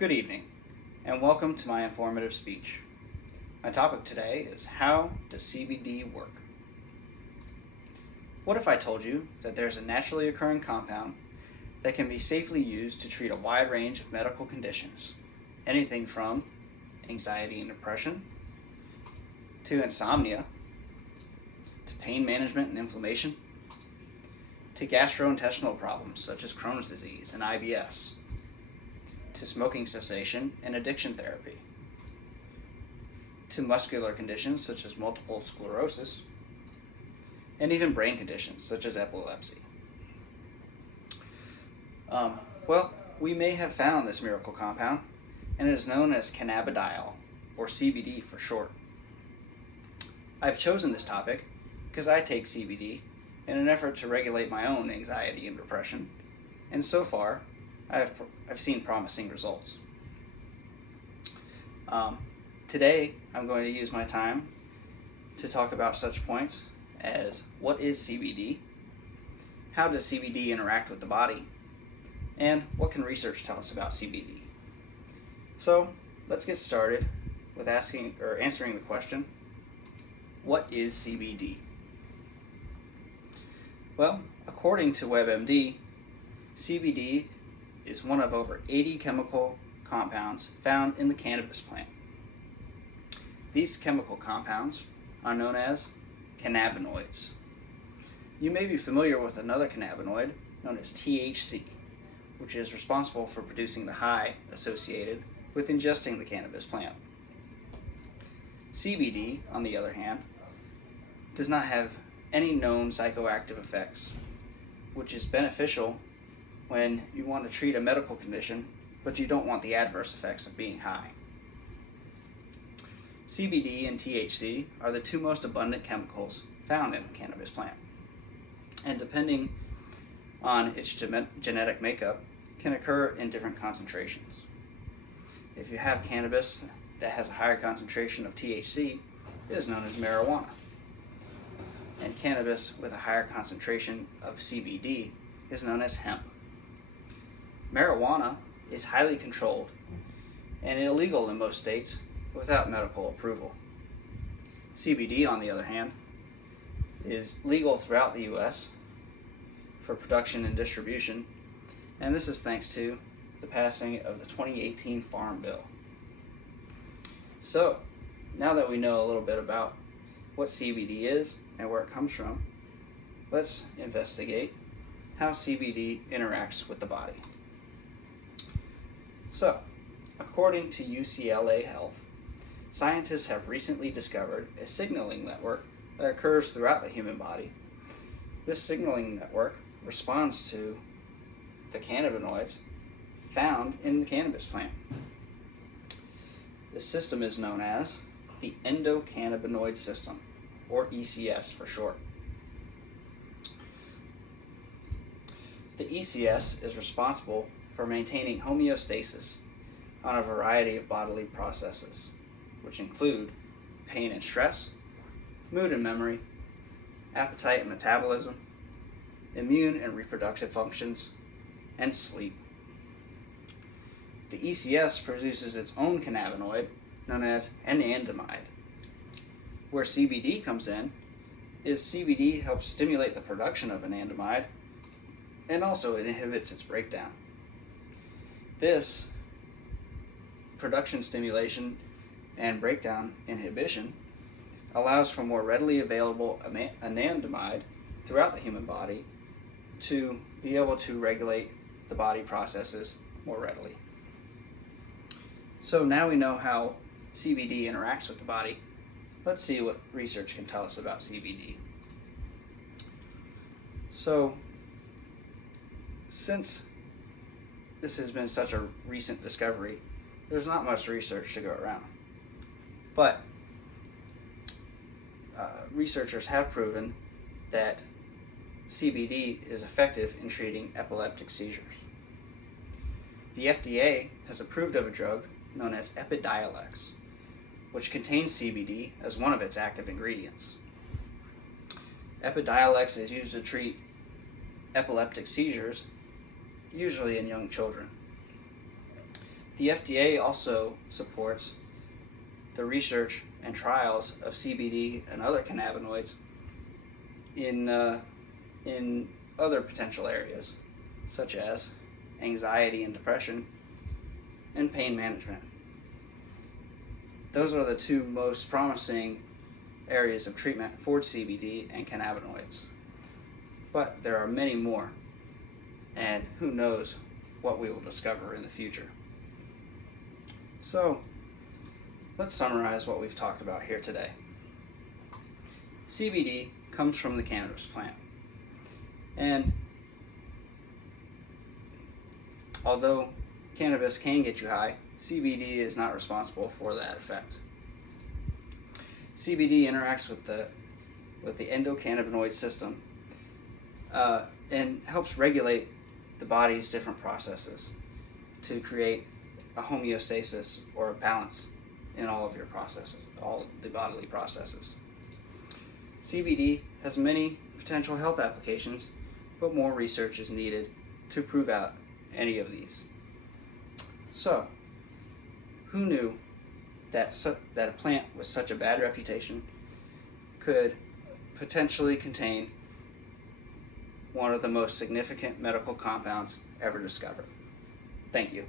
Good evening, and welcome to my informative speech. My topic today is how does CBD work? What if I told you that there's a naturally occurring compound that can be safely used to treat a wide range of medical conditions, anything from anxiety and depression, to insomnia, to pain management and inflammation, to gastrointestinal problems such as Crohn's disease and IBS, to smoking cessation and addiction therapy, to muscular conditions such as multiple sclerosis, and even brain conditions such as epilepsy. We may have found this miracle compound, and it is known as cannabidiol, or CBD for short. I've chosen this topic because I take CBD in an effort to regulate my own anxiety and depression, and so far, I've seen promising results. Today, I'm going to use my time to talk about such points as what is CBD, how does CBD interact with the body, and what can research tell us about CBD. So let's get started with answering the question, what is CBD? Well, according to WebMD, CBD is one of over 80 chemical compounds found in the cannabis plant. These chemical compounds are known as cannabinoids. You may be familiar with another cannabinoid known as THC, which is responsible for producing the high associated with ingesting the cannabis plant. CBD, on the other hand, does not have any known psychoactive effects, which is beneficial when you want to treat a medical condition, but you don't want the adverse effects of being high. CBD and THC are the two most abundant chemicals found in the cannabis plant, and depending on its genetic makeup, can occur in different concentrations. If you have cannabis that has a higher concentration of THC, it is known as marijuana, and cannabis with a higher concentration of CBD is known as hemp. Marijuana is highly controlled and illegal in most states without medical approval. CBD, on the other hand, is legal throughout the U.S. for production and distribution, and this is thanks to the passing of the 2018 Farm Bill. So, now that we know a little bit about what CBD is and where it comes from, let's investigate how CBD interacts with the body. So, according to UCLA Health, scientists have recently discovered a signaling network that occurs throughout the human body. This signaling network responds to the cannabinoids found in the cannabis plant. This system is known as the endocannabinoid system, or ECS for short. The ECS is responsible for maintaining homeostasis on a variety of bodily processes, which include pain and stress, mood and memory, appetite and metabolism, immune and reproductive functions, and sleep. The ECS produces its own cannabinoid known as anandamide. Where CBD comes in is CBD helps stimulate the production of anandamide and also it inhibits its breakdown. This production stimulation and breakdown inhibition allows for more readily available anandamide throughout the human body to be able to regulate the body processes more readily. So now we know how CBD interacts with the body. Let's see what research can tell us about CBD. So, since this has been such a recent discovery, there's not much research to go around. But researchers have proven that CBD is effective in treating epileptic seizures. The FDA has approved of a drug known as Epidiolex, which contains CBD as one of its active ingredients. Epidiolex is used to treat epileptic seizures, usually in young children. The FDA also supports the research and trials of CBD and other cannabinoids in other potential areas, such as anxiety and depression and pain management. Those are the two most promising areas of treatment for CBD and cannabinoids. But there are many more, and who knows what we will discover in the future. So, let's summarize what we've talked about here today. CBD comes from the cannabis plant, and although cannabis can get you high, CBD is not responsible for that effect. CBD interacts with the endocannabinoid system and helps regulate the body's different processes to create a homeostasis or a balance in all of your processes, all of the bodily processes. CBD has many potential health applications, but more research is needed to prove out any of these. So, who knew that a plant with such a bad reputation could potentially contain one of the most significant medical compounds ever discovered? Thank you.